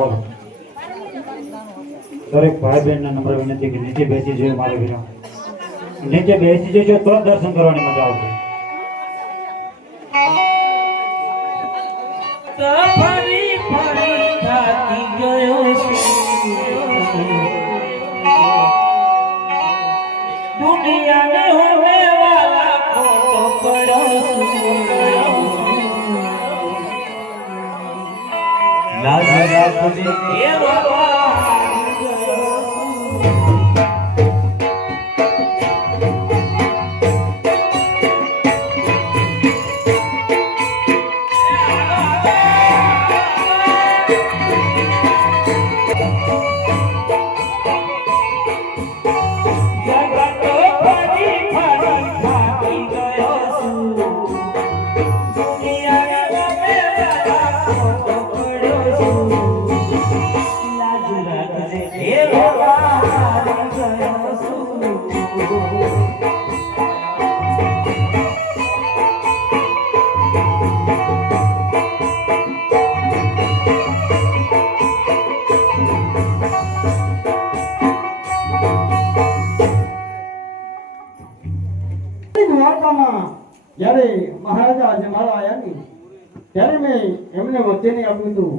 બોલો દરેક ભાઈ બહેન ના નમ્ર વિનંતી કે નીચે બેસી જોઈએ મારે વિના નીચે બેસી જજો તો દર્શન કરવાની મજા આવશે ફરી ફરી થાકી ગયો દુનિયાને હોને વાલા ખોટો પડો લાજ રાખજે એ બાબા જ્યારે મહારાજા જમાડા આવ્યા ને ત્યારે મેં એમને વચન આપ્યું હતું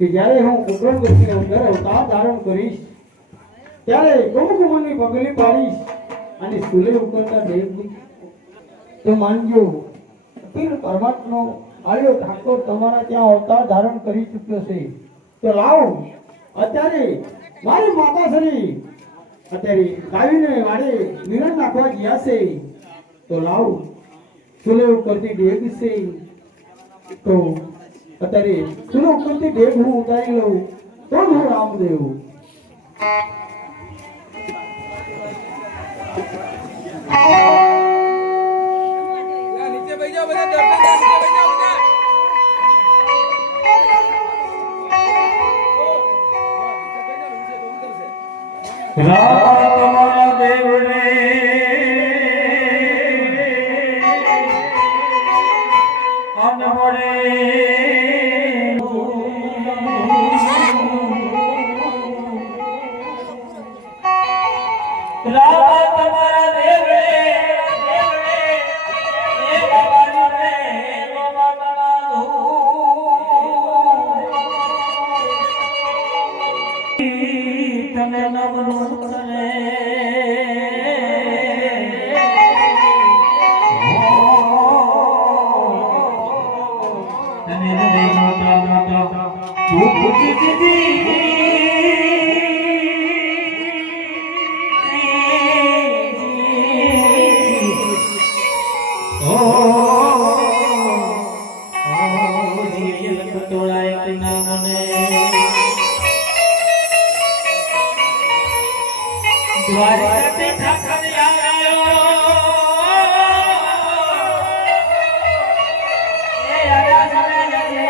કે જ્યારે હું ઉગ્ર ગતિની અંદર અવતાર ધારણ કરીશ ત્યારે કુમકુમની પગલી પાડીશ અને સુલે ઉકળતા દેવ તો માનજો પીર પરમાત્મનો આલ્યો ઠાકોર તમારા ત્યાં અવતાર ધારણ કરી ચૂક્યો છે તો લાવો અત્યારે મારી માતાશ્રી અત્યારે ગાવીને વાડે નિરણ નાખવા ગયા છે તો લાવો સુલે ઉપરથી ડેગ છે તો અત્યારે સુલે ઉપરથી ડેગ હું ઉતારી લઉં તો હું રામદેવ નીચે બેસી જાઓ બધા દર્શન નીચે બેસી જાઓ બધા રામ દેવને અનવડે રામ તમારા દેવને એ બાબાને બાબા તને નવનું તને તને હૃદય મોટા મોટા તું પૂછી દીધી દ્વારકાથી ઠાકર આવ્યો એ આયા સને જજે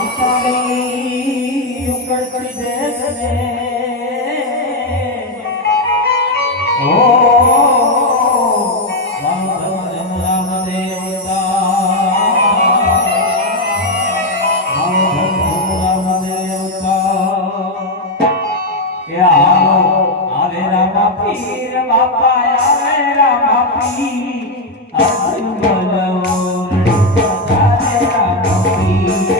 ઉતારી ઉકળતી દેશને ઓ પીર બાપા આવે રામા પીર અસલ બોલો રાધે રામા પીર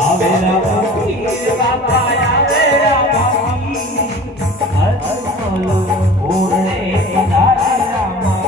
આવે રામા પીર બાપા આવે રામા પીર અસલ બોલો ઓરણે રાધે રામા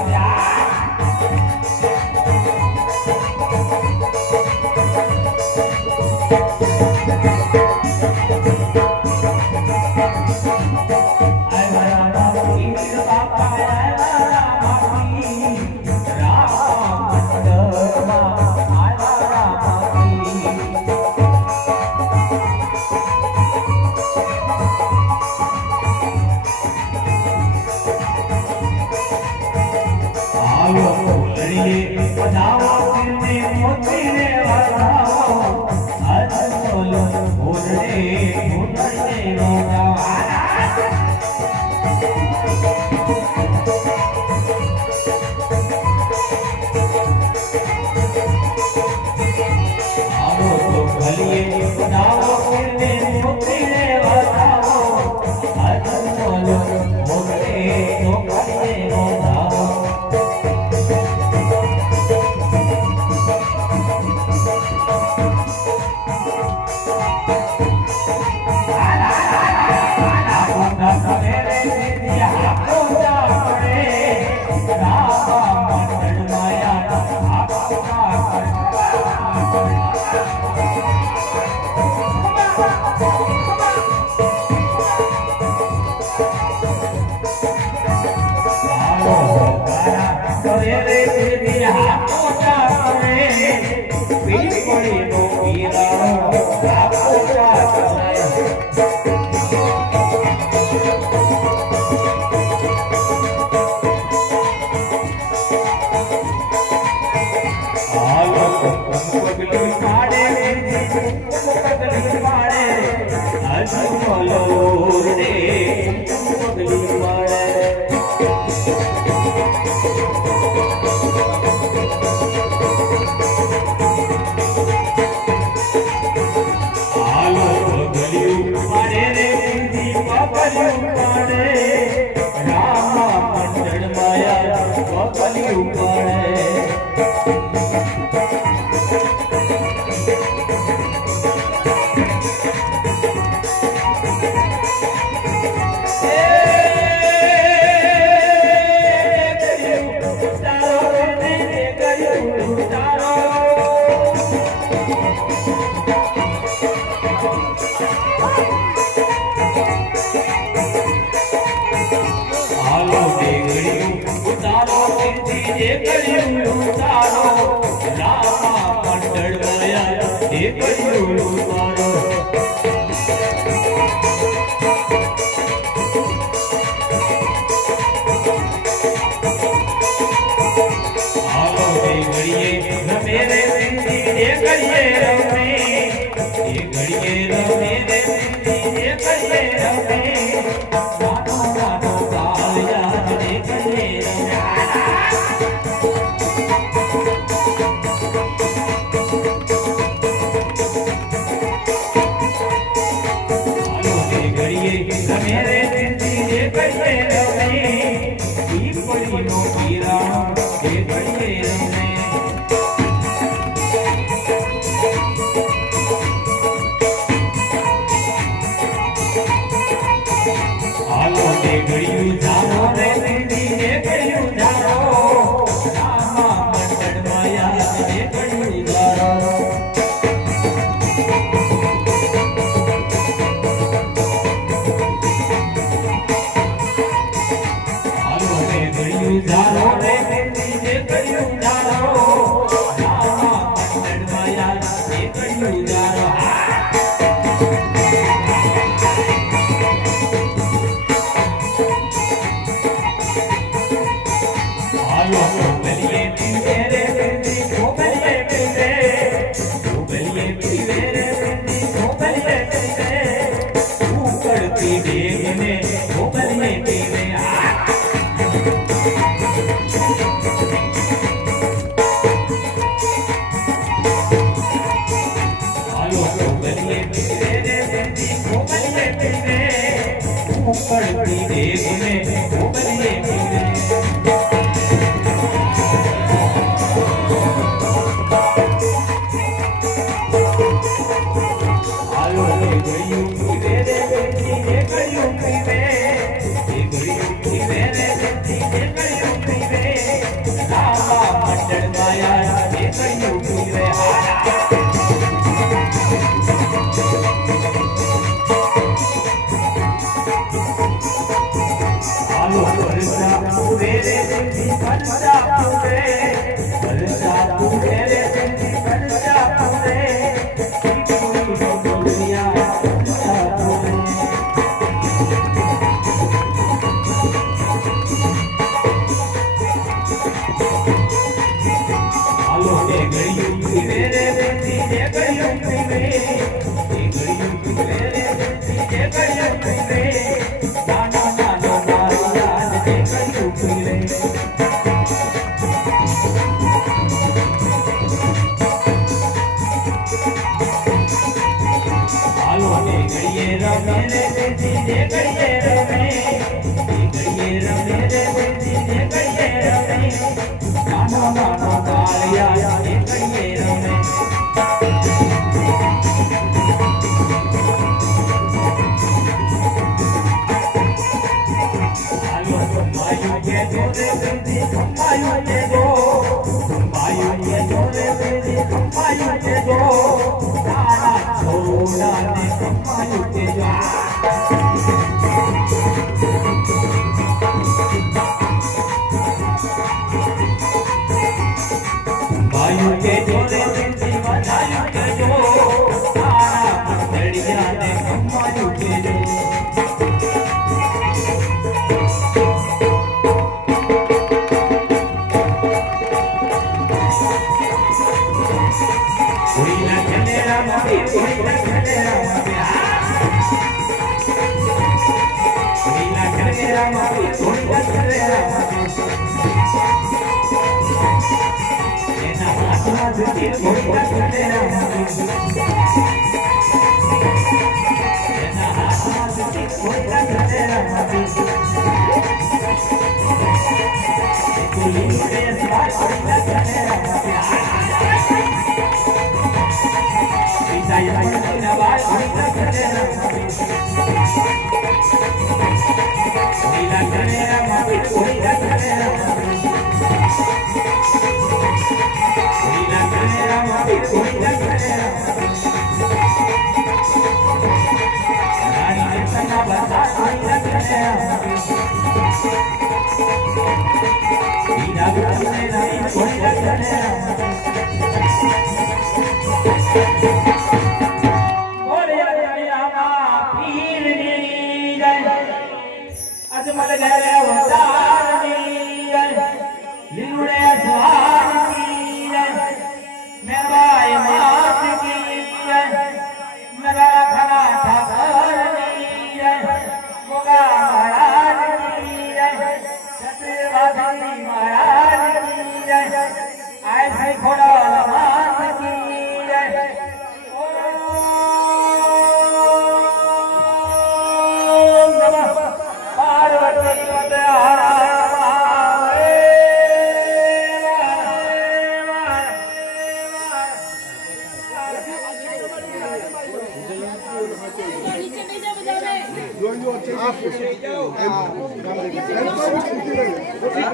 મોતી ને વાળા આજ બોલો ઓરડે Thank you. હાલો ને ઘડીએ રમે રે બેટી ને ઘડીએ રમે ઘડીએ રમે રે બેટી ને ઘડીએ રમે નાનો નાનો કાળિયા ને ઘડીએ રમે હાલો માયું કે જોરે બેટી માયું કે જો માયું કે જોરે બેટી માયું કે જો છોડા ને માયું કે જો માયું કે જોરે બેટી માયું કે જો તારા પતડિયા ને માયું કે જો Hoina Khanera Mapi, Hoina Khanera Mapi, Hoina Khanera Mapi, Hoina Khanera Mapi. Jena hathma dhuti Hoina Khanera Mapi. Jena hathma dhuti Hoina Khanera Mapi. Kuli mure svar Hoina Khanera Mapi. Saya Hoina Bai Hoina Khanera Mapi. Hoina Khanera Mapi, Hoina Khanera Mapi. Hoina Khanera Mapi, Hoina Khanera Mapi. Rani Jana Bata Hoina Khanera Mapi. Hoina Khanera Mapi, Hoina Khanera Mapi. Ajmal ઘરે ઉતારની લીલુડે સુહારની મેવાય માત કી મેરા ખરા ઠાકરની મોગા મહારાજની છત્રવાદી મહારાજની આઈ ખોડા લવાનની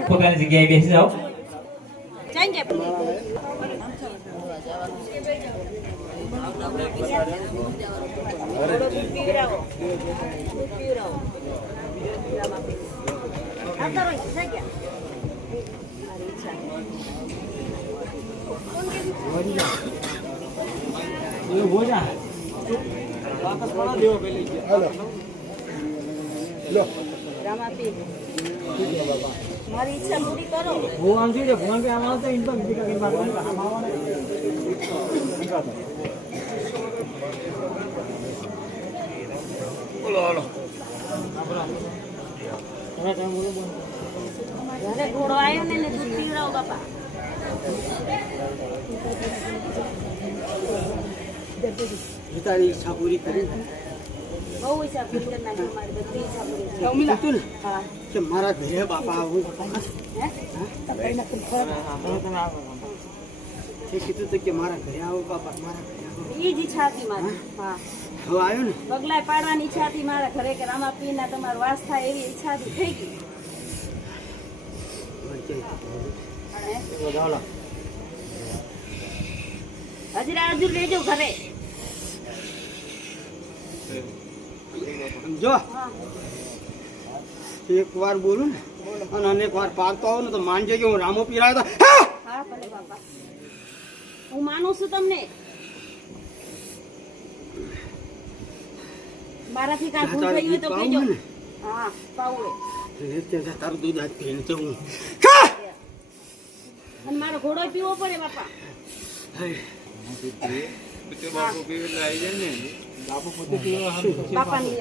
પોતાની જગ્યાએ બેસી જાઓ મારી ઈચ્છા પૂરી કરો ભગવાન થી ભગવાન કે આમાં તો ઇન પર બીજી કઈ વાત નહીં બોલો હાલો ઘરે ઘોડો આવ્યો ને દૂધ પીવડાવો બાપા તારી ઈચ્છા પૂરી કરી બહુ ઈચ્છા પૂરી કરી નાખી મારી બધી ઈચ્છા પૂરી થઈ. તું ને હા કે મારા ઘરે બાપા આવું તે કીધું તો કે મારા ઘરે આવો બાપા મારા ઘરે આવો એ જ ઈચ્છા હતી મારી હા હવે આવ્યો ને પગલાય પાડવાની ઈચ્છા હતી મારા ઘરે કે રામાપીરના તમારો વાસ થાય એવી ઈચ્છા હતી થઈ ગઈ હજરા હજુ લેજો ઘરે જો હા એક વાર બોલું ને અને અનેક વાર પાડતો આવું ને તો માનજે કે હું રામો પીરાયો હતો હા ભલે બાપા હું માનું છું તમને મારાથી કાંઈ ભૂલ થઈ હોય તો કહેજો હા પાવડે તારું દૂધ આજ પીને તો હું અને મારો ઘોડો પીવો પડે બાપા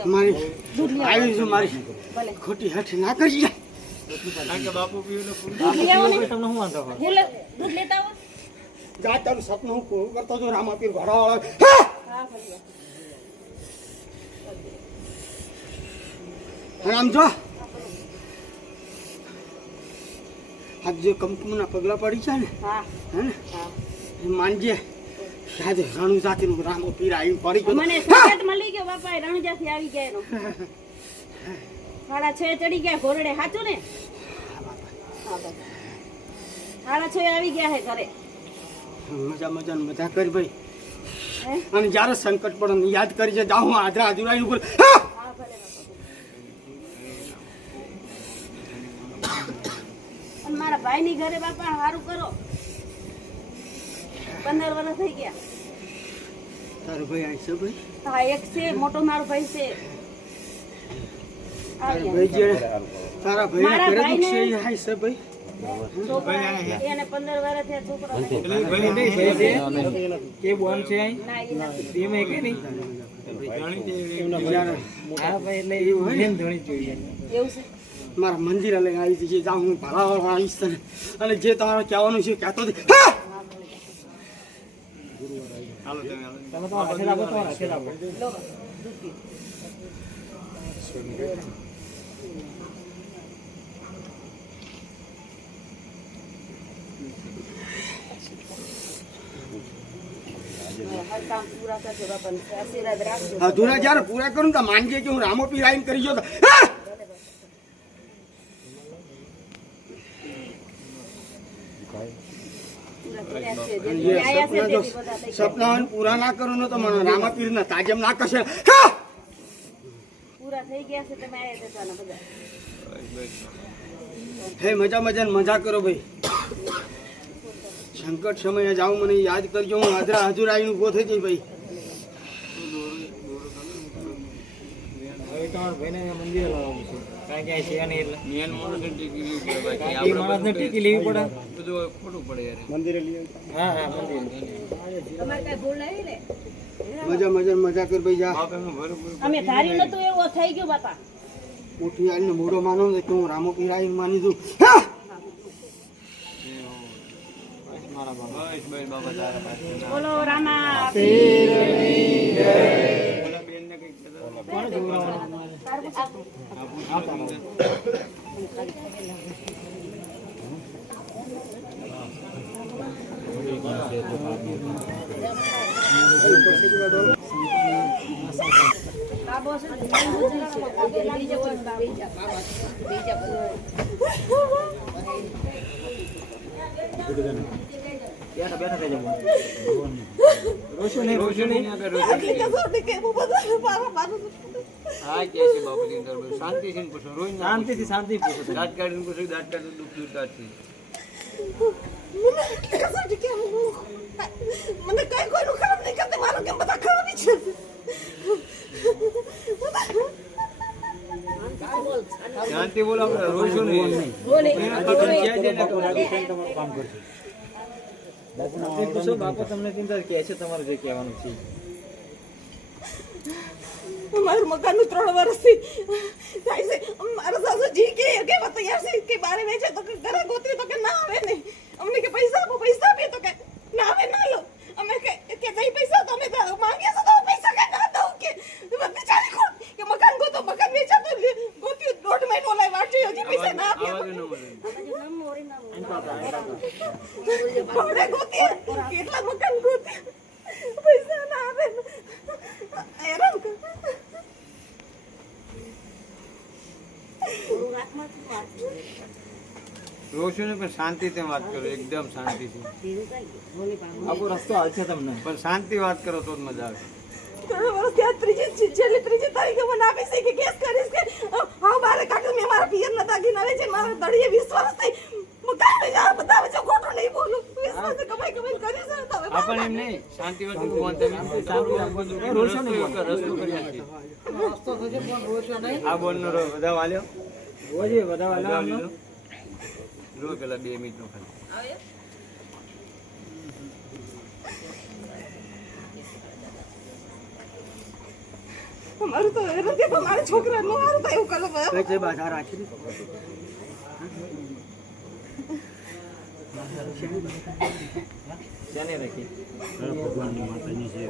મારી દૂધ લેવા આવી છું મારી ભલે ખોટી હેઠ ના કરી કારણ કે બાપુ પીવે ને દૂધ લઈ આવો ને તમને શું વાંધો હોય? દૂધ લેતા આવો જા તારું સપનું હું પૂરું કરતો હતો રામાપીર ઘોડાવાળો. હા ભલે અને આમ જો આજ જે કંકુના પગલા પડી છે ને હા હે ને હા એ માનજે આજે રણુ જાતિનું રામાપીર આવીને પડી ગયો. મને સંકેત મળી ગયો બાપા રણજાથી આવી ગયા એનો 6:30 ચડી ગયા ઘોરડે સાચું ને હા બાપા 6:30 આવી ગયા હે ઘરે મજા કરી ભાઈ. હે અને જ્યારે સંકટ પડે ને યાદ કરી છે જાઉં આદરા આજુરાઈ ઉપર. હા ભલે બાપા અને મારા ભાઈની ઘરે બાપા સારું કરો 15 વર્ષ થઈ ગયા તારો ભાઈ આવી છે ભાઈ. હા એક છે મોટો મારો ભાઈ છે તારા ભાઈ જે તારા ભાઈના મારા ઘરે દુઃખ છે ભાઈને- એ આવી છે ભાઈ. છોકરા એને 15 વર્ષ થયા છોકરો એ બોલ છે ના એ નથી એમાં કે નહીં હા ભાઈ એટલે એવું હોય ને ધણી જોઈએ એવું છે મારા મંદિરે લઈને આવી છે જાઉં હું ભરાવા આવીશ તને અને જે તમારે કહેવાનું છે કહેતો હતી. હાલો તમે હાલો. તમે તો હાથે લાગો તો હાથે લાગો. લો હર કામ પૂરા કરજો બાપા આશીર્વાદ રાખજો અધૂરા જ્યારે પૂરા કરું તો માનજે કે હું રામોપીર આવીને કરી ગયો તો. પૂરા કર્યા છે અને જે એ આયા છે સપના જો તે બધા થઈ ગયા. સપના પૂરા ના કરું ને તો મને રામાપીર ના તાજમ ના કશે. પૂરા થઈ ગયા છે તમે આયા હતા ને બધા હે મજા મજા ને મજા કરો ભાઈ. સંકટ સમયે જાઉં મને યાદ કરજો હું હાજરા હજુર આવીને ઉભો થઈ જઈ ભાઈ. મંદિરે લાવવાનું છે કારણ કે છે નહીં એટલે નિયન માણસને ટીકી લેવી પડે બાકી એ માણસને ટીકી લેવી પડે. બધું ખોટું પડે યાર. મંદિરે લઈ હા હા મંદિરે તમારે કઈ ભૂલ નહીં ને મજા મજા ને મજા કર ભાઈ જા. બાપ એમનું બરોબર અમે ધાર્યું નતું એવું થઈ ગયું બાપા મોટી આવીને મોઢો માનો ને કે હું રામોપીર આવીને માની દઉં. બસ બસ બાબા તારા પાસે બોલો રામા ઓલા બેનને કંઈક કહેતા આ બોસ બીજા રોશની હા કે છે બાપુજી દરબાર શાંતિથી પૂછો રોઈ ના શાંતિ પૂછો. દાંત કાઢીને પૂછો દાંત કાઢીને દુઃખ દૂર દાંતથી મને કઈ કોઈનું ખરાબ નહીં કરતી મારું કેમ બધા ખરાબ છે શાંતિ બોલો આપણે રોઈશું નહીં કામ કરશે બાપા તમને ચિંતા કે છે તમારે જે કહેવાનું છે. મારું મકાનનું 3 વર્ષથી થાય છે મારા સાસુજી કે તૈયાર છે કે બારે વેચે તો કે ઘરે ગોતરી તો કે ના આવે નહીં અમને કે પૈસા આપીએ તો કે ના આવે ના લો અમે કે જઈ પૈસા તો અમે માંગ્યા છે તો પૈસા કે ના દઉં કે બધી ચાલી ખોટ કે મકાન ગોતો મકાન વેચા તો ગોત્યું 1.5 મહિનો લાઈ વાંચ્યું હજી પૈસા ના આપ્યા આપણે ગોતીએ કેટલા મકાન ગોત્યા પૈસા ના આવે હેરાન કર રોઈશું પણ શાંતિથી વાત કરો એકદમ શાંતિથી આખો રસ્તો હાલશે તમને. પણ શાંતિ વાત કરો તો જ મજા આવે 3 વર્ષ ત્યાં ત્રીજી તારીખે મને આપી છે કે કેસ કરીશ કે હા બારે કાઢું મેં મારા પિયર ના દાગીન આવે છે મારા દળીએ 20 વર્ષ થઈ મકાન લઈ જા બતાવે છે ખોટું નહીં બોલું 20 વર્ષ કમાઈ કરી છે તો હવે આપણે એમ નહીં શાંતિ વાત કરો રસ્તો કરી આપીએ આ બોલનો બધા વાલ્યો રોજે બધા બધા વાલા વાલ્યો રો પેલા 2 મિનિટનો ખાલી મારું તો હેરાન કે મારા છોકરા નો હારું થાય એવું કરો કઈ બાધા રાખી દીધી. જાને રાખી ભગવાનની માતાની છે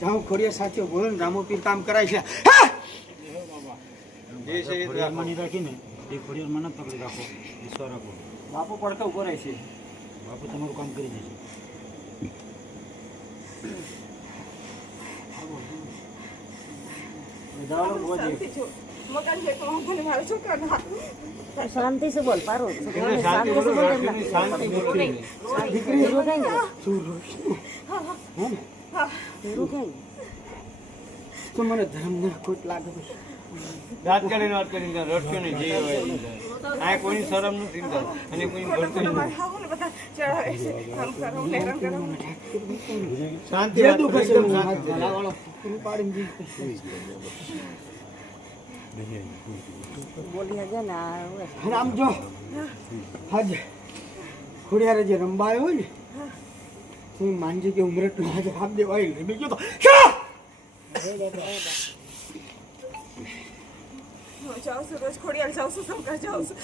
જાઓ ખોડિયા સાચો બોલો ને રામો પીર કામ કરાય છે ખોડિયારમાં નહીં રાખીને એ ખોડિયારમાં ન પકડી રાખો વિશ્વાસ રાખો બાપુ પડકાવ કરે છે બાપુ તમારું કામ કરી દેશે શાંતિ છો. મકાન છે તો વાંધો નહીં, મારા છોકરાને હાથ. શાંતિ से बोल पारो शांति से बोल શાંતિ બોલો दीकरी रुकेंगे रुकेंगे તો મને ધર્મને ખોટ લાગે છે. વાત કરીને રડશો નહીં જે હોય આ કોઈની શરમ નથી અને કોઈ ભરતું મારા હાહુને બધા ચડાવે છે. આમ કરો ને હેરાન કરો. શાંતિ જે વાત દુઃખ કરો, હશે એકદમ હું શાંતિ. હાથ ગલાવાળો પૂરું પાડીને જઈશ. बोलिए जे ना અને આમ જો આજ ખોડિયારે જે રંબાયો હોય ને તો માનજે કે ઉમરેટનો આજે હાથ દેવાય બીજું તો હું જાઉં છું, રોજ ખોડિયાર જાઉં છું, શંકર જાઉં છું.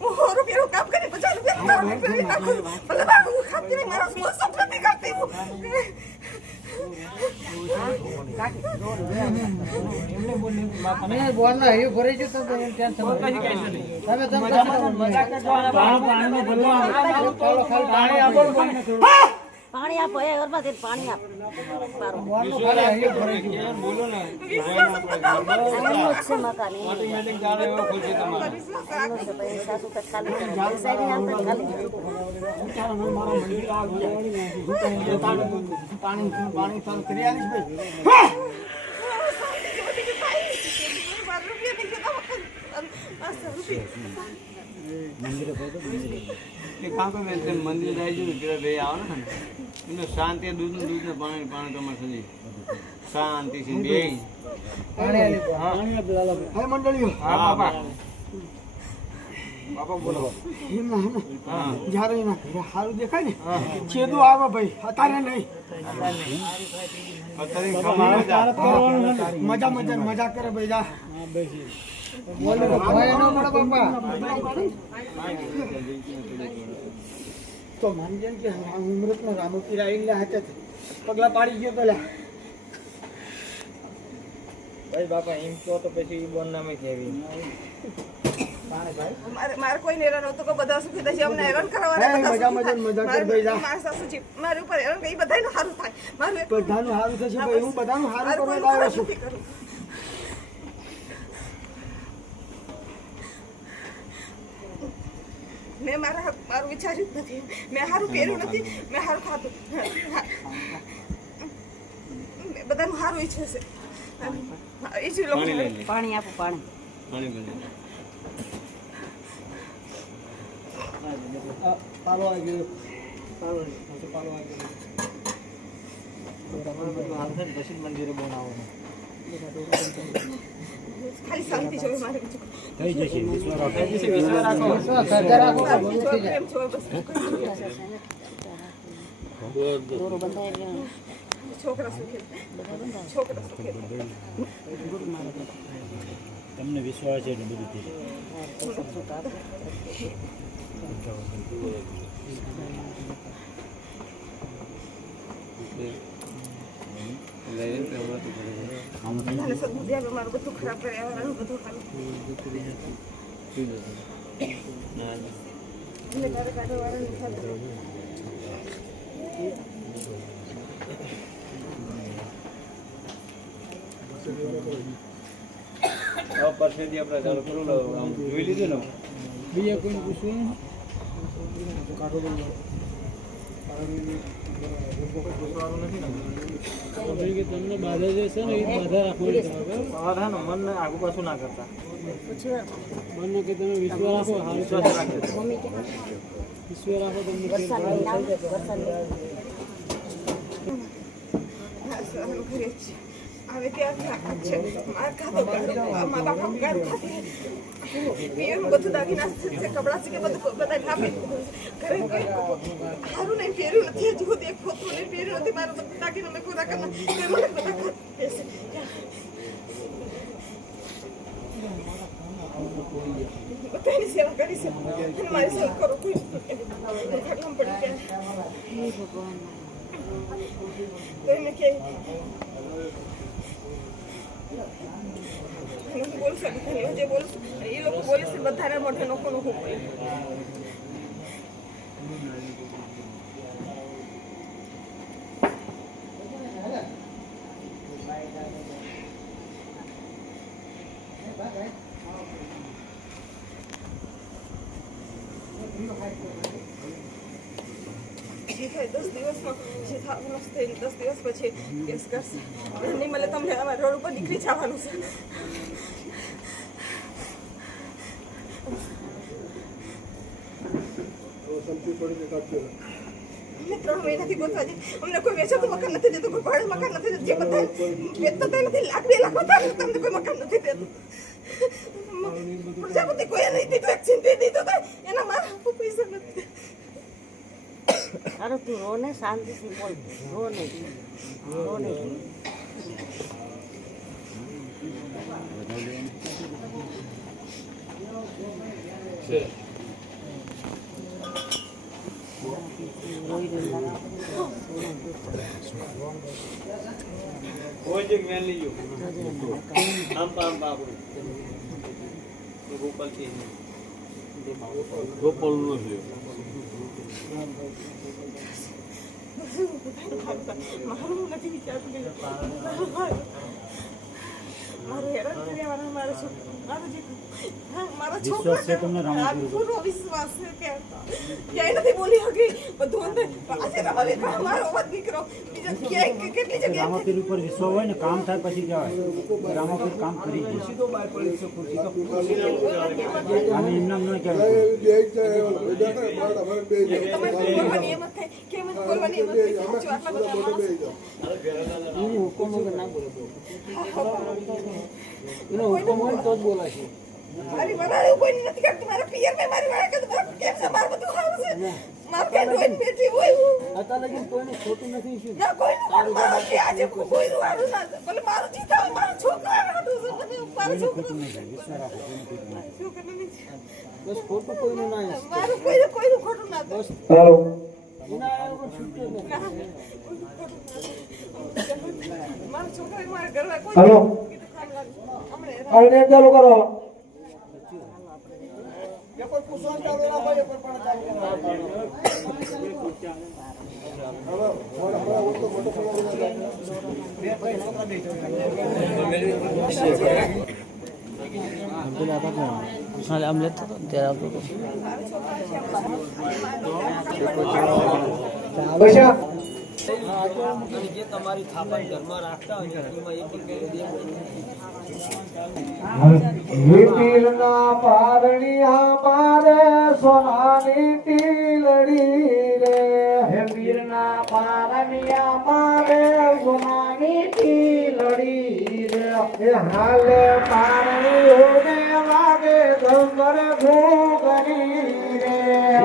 હું 100 રૂપિયાનું કામ કરી 50 રૂપિયાનું કામ કરી નાખું. ભલે બાપુ હું ખાતી નહીં, મારા મોસમ નથી કરતી હું. पानी आप है और बात पानी आप पारो બોલો ને से मकान है ઓટોમેટિક જાણે એવો ખુલશે તમારે से पैसा सु तक खाली पैसा नहीं आता खाली પાણી ચાલુ કરી આવીશ ભાઈ. મારા રૂપિયા નહીં જતા વખત. 500 રૂપિયા. એ કામ કરે તેમ મંદિર જાય છે ને પેલા બે આવે ને એમને શાંતિ દૂધ ને પાણી તમારે સજી શાંતિ થી બે હે મંડળીઓ હા બાપા બાપા બોલો એમના હે ને હા જ્યારે એના ઘરે સારું દેખાય ને છેદું આવે ભાઈ અત્યારે નહીં અત્યારે ખબર મજા કરે ભાઈ જા તો માનજે કે ઉમરતનો રામો પીર આવીને હાથે પગલા પાડી ગયો તો લે ભાઈ બાપા એમ કહો તો પછી બોન નામે કેવી મારે કોઈ હેરાન હોતું કે બધા સુખી થશે, અમને હેરાન કરવાના હે, બધા મજા સુખી મજા થાય. મજા કર ભાઈ જા. મારા સાસુજી મારી ઉપર હેરાન કરે, એ બધાયનું સારું થાય. મારું એક- બધાનું સારું થશે ભાઈ હું બધાનું સારું મારે કરવા કોઈનું આવ્યો ખરાબ છું. નથી કરવું. મેં મારું વિચાર્યું જ નથી, મેં સારું પહેર્યું નથી, મેં સારું ખાધું. બધાનું સારું ઈચ્છે છે. એ જ લોકો પાણી લઈ લે पानी आप पानी પાણી પી લે પાલો આવી ગયો પાલો આવી ગયો પછી મંદિરે બનાવવાનું ખાલી શાંતિ જોઈએ મારે બીજું થઈ જશે વિશ્વાસ રાખો શાંતિ જોઈએ, પ્રેમ જોઈએ, બસ. दोरो बंदा है છોકરા સુખી છોકરા સુખી તમને વિશ્વાસ છે એટલે બધું થઈ જશે. મને સદબુદ્ધિ આપે, મારું બધું ખરાબ કરે, મારું બધું ખરાબ. મને તારે કાઢવાવાળા નથી થતા. પરસેદી આપણે ચાલુ કરો આમ જોઈ લીધું ને બીજા કોઈને પૂછવું કાઢો તમને બાધા જે છે ને એ બાધા રાખવાની છે તમારે મનને આગુ પાછું ના કરતા મનને કે તમે વિશ્વ રાખો વિશ્વાસ રાખો વિશ્વ રાખો તમને હવે ત્યાં છે માર ખાતો મા બાપ ગાર ખાતી પીએનું બધું દાગીના છે કપડા છે કે બધું બધા નાપી ઘરે કોઈ હારું નહીં પહેર્યું નથી હજુ સુધી એક ફોટો નહીં પહેર્યું નથી મારું બધું દાગીના મેં પૂરા કરના તે મને બધા બેસે બધાની સેવા કરી છે અને મારી સેવા કરો કોઈ ઘટના પડી ગયા કોઈને કે બોલ શકતા જે બોલ એ લોકો બોલે છે બધાને મોઢે નોખો નોખો બોલે જે થાય 10 દિવસમાં જે થવાનું છે 10 દિવસ પછી કેસ કરશે નહીં મળે તમને અમારા રોડ ઉપર નીકળી જવાનું છે અમને 3 મહિનાથી ગોતવા છે અમને કોઈ વેચાતું મકાન નથી દેતું કોઈ ભાડે મકાન નથી દેતું જે બધા વેચતા નથી લાખ 2 લાખ બતા તમને કોઈ મકાન નથી દેતું પ્રજાપતિ કોઈ નહીં દીધું એક ચિંતી દીધું એના મારા પૈસા નથી અરે તું રોને શાંતિથી બોલ રોને કોઈ જગ મેં લીજો આમ પામ બાપડું ગોપાલ કે ગોપાલ નો છે મારું નથી વિચારતું મારું હેરાન કર્યા મારા છોકરા પૂરો વિશ્વાસ છે કે ક્યાંય નથી બોલી હકી બધું અંદર આજે રમાવી મારો અવાજ દીકરો બીજા ક્યાંય કેટલી જગ્યાએ રામાપીર ઉપર વિશ્વાસ હોય ને કામ થાય પછી જવાય રામાપીર કામ કરી દે આને એમનામ ન કહેવાય તમારે બોલવાની એમ જ થાય કેમ જ બોલવાની એમ જ થાય સાચું આટલા બધા માણસ હુકમ વગર ના બોલે એનો હુકમ હોય તો જ બોલાશે મારી વરાળી કોઈ નથી કરતી મારા પિયર મે મારી વાળા કે કેમ છે મારું બધું ખાવ છે માર કે ડોઈન બેઠી હોય હું અત્યારે લગી કોઈને ખોટું નથી શું ના કોઈ મારું કે આજે કોઈ રૂવાડું ના ભલે મારું જીતા હોય મારા છોકરા હાટું છે મને મારા છોકરા શું કરવાનું બસ ખોટું કોઈનું ના મારું કોઈનું ખોટું ના બસ હેલો એના આવ્યા વગર છૂટે નહીં મારા છોકરા મારા ઘરમાં કોઈ હેલો અરે ચાલુ કરો પેપર પૂછવાનું ચાલુ રાખો પેપર પણ ચાલુ આમ લેતો ત્યારે પૈસા જે તમારી થાપણ ઘરમાં રાખતા હોય એમાં વીટીલના પારણિયા મારે સોનાની ટીલડી રે હે વીરના પારણિયા મારે સોનાની ટીલડી રે એ હાલે પારણીઓને વાગે ગંગર ઘૂગરી રે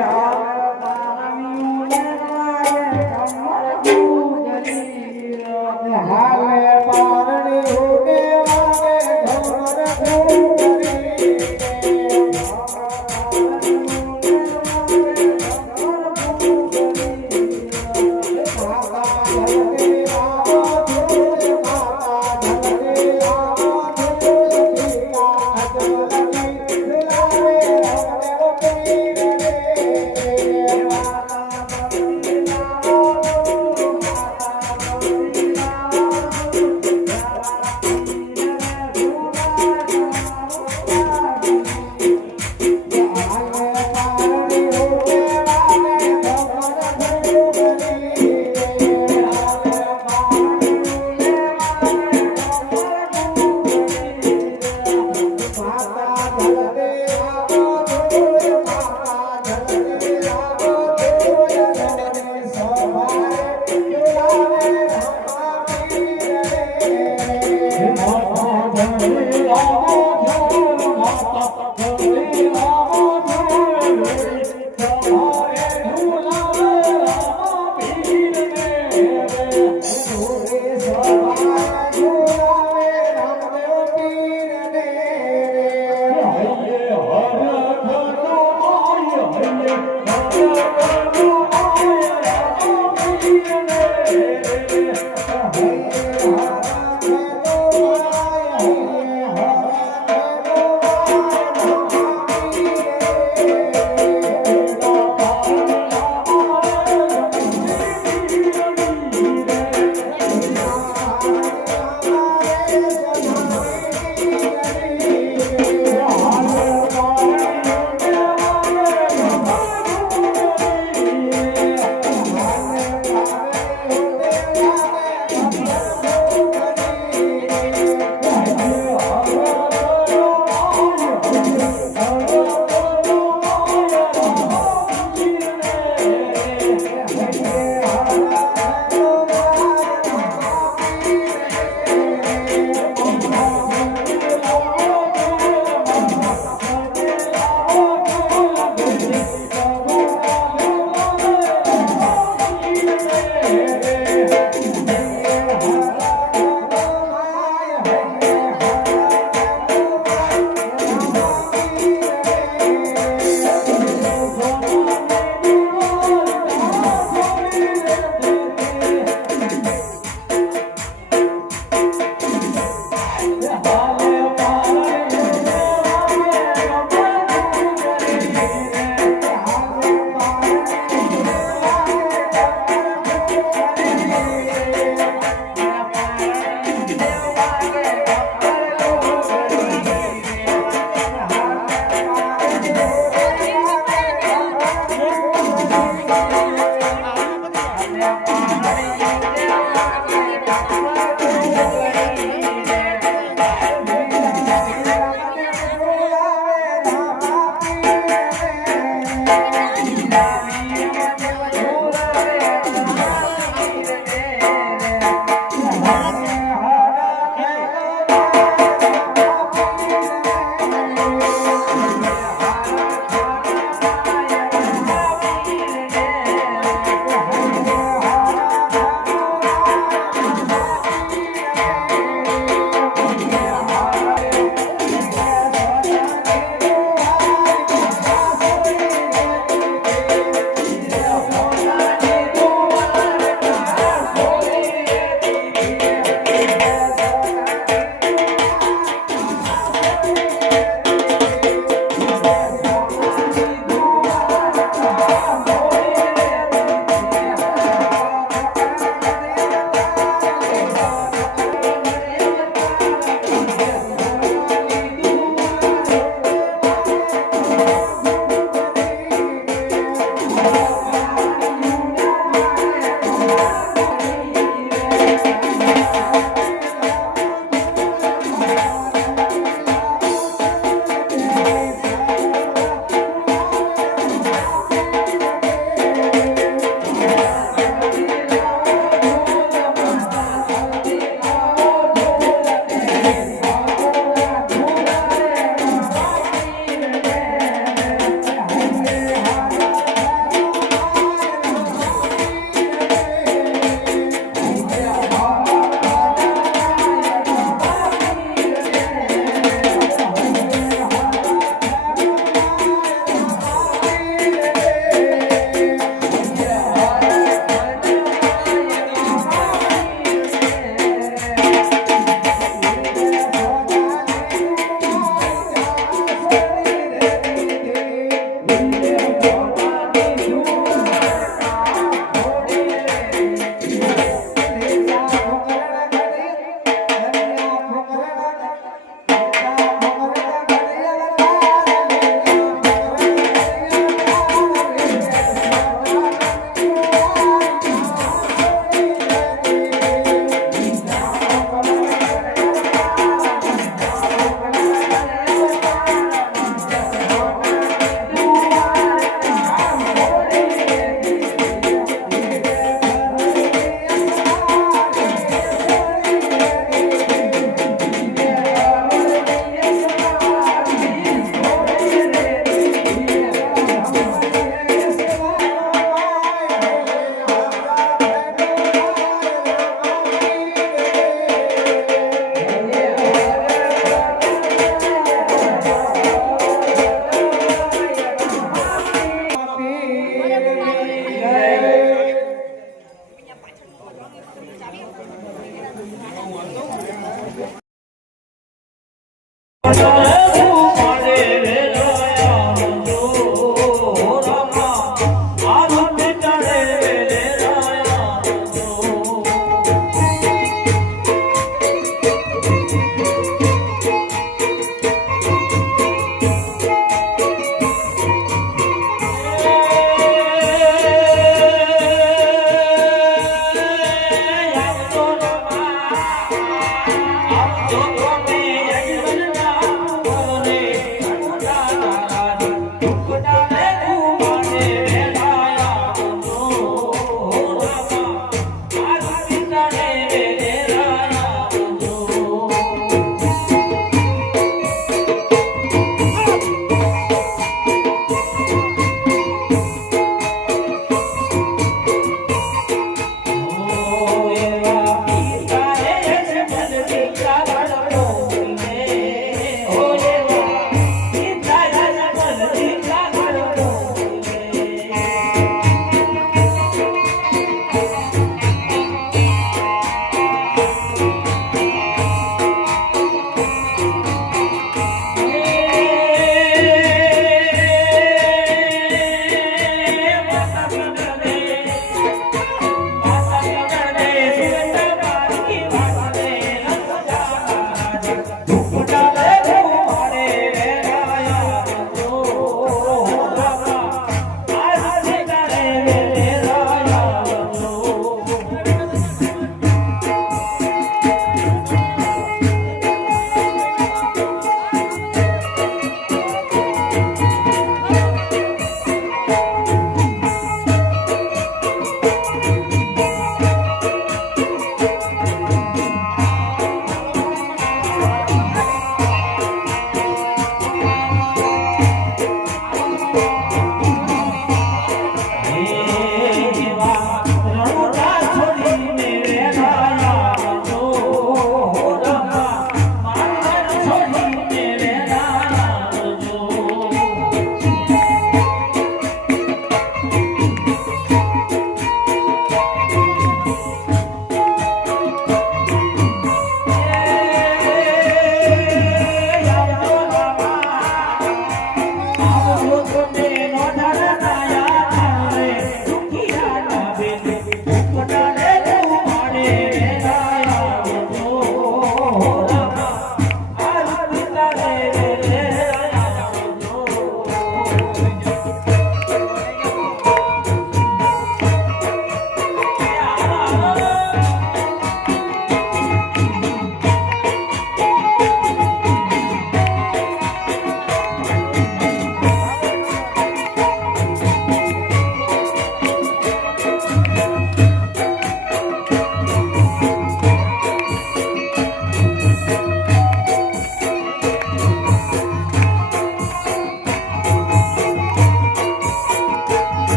હાલે પારણીઓને વાગે ગંગર ઘૂગરી રે હાલે પારણીઓને હરે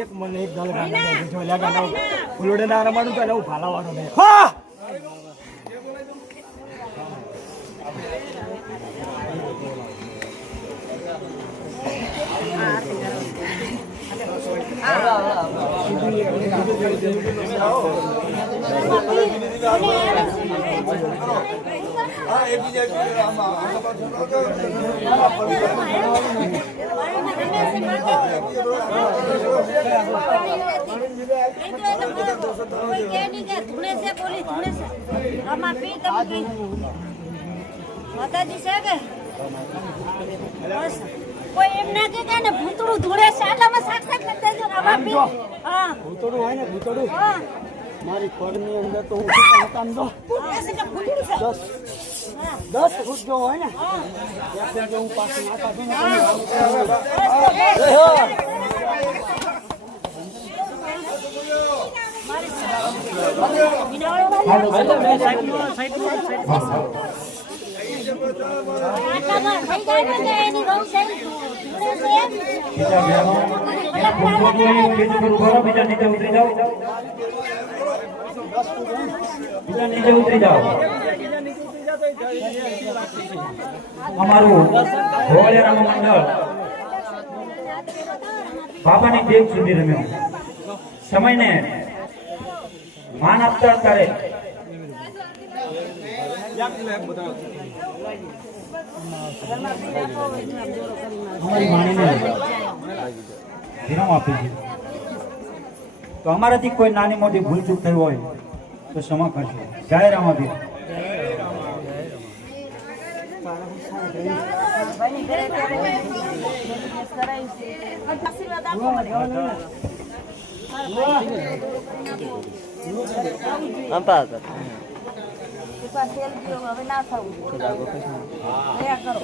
એક મને એક ગાલ ગાના જો લાગા ના ફૂલોડે ના રમાડું તો નવું ફાલાવાનું નહીં હા માતાજી છે કે કોઈ એમ ના કે ને ભૂતડું ધૂળે છે આટલામાં સાક્ષાત કરી દેજો આમાં પી હા ભૂતડું હોય ને ભૂતડું હા મારી પગની અંદર તો હું કામ દો એસે કે ભૂતડું છે 10 ફૂટ જો હોય ને ત્યાં જો હું પાછું નાખા દઉં આટલામાં થઈ જાય ને એની રોગ છે બીજા બહેનો એના પુત્રોની બીજું કરું કરો બીજા નીચે ઉતરી જાઓ બીજા નીચે ઉતરી જાઓ અમારું હોળિયારામ મંડળ બાપાની દેવ સુધી રમ્યો સમયને માન આપતા કરે અમારી વાણીને વિરામ આપી છે તો અમારાથી કોઈ નાની મોટી ભૂલ ચૂક થઈ હોય તો ક્ષમા કરજો જય રામાભી આશીર્વાદ આપો મને હવે ના થવું દયા કરો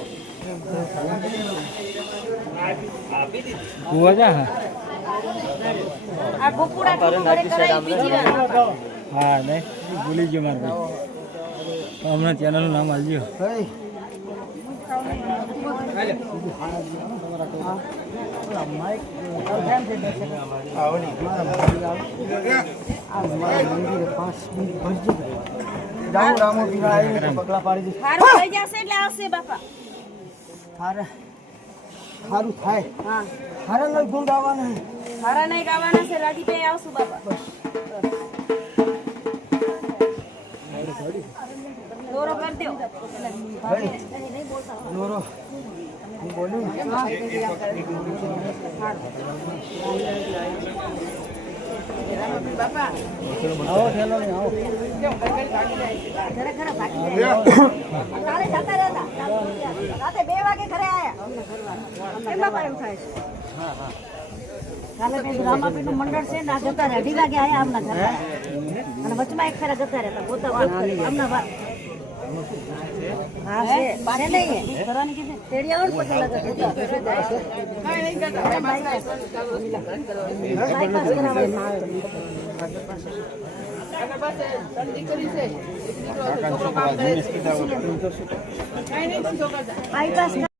આ ગોકુડા કરાવી બીજી વાર હા નહીં ભૂલી ગયો મારે હમણાં ચેનલનું નામ આવજો સારું થઈ જશે એટલે આવશે બાપા સારું થાય હા હારા લઈ ગુણ ગાવાના મારા નહીં ગાવાના છે રાજીભાઈ આવશું બાપા દોરો કરી દો દોરો હું બોલું બાપા આવો ઠેલો ને આવો ઘરે ઘરે ભાગી જાય કાલે જતા રહેતા રાતે 2 વાગે ઘરે આયા કેમ બાપા એવું થાય છે કાલે બે રામાપીરનું મંડળ છે ને આ જતા રહ્યા 2 વાગે આયા આમના ઘરે અને વચમાં એક ફેરા જતા રહેતા પોતા વાત આમના વાત હા છે બારે નહીં કરવાની કીધું તેડિયા ઓર પટલા જતા કાઈ નહીં કરતા બાયપાસ કરાવે બાયપાસ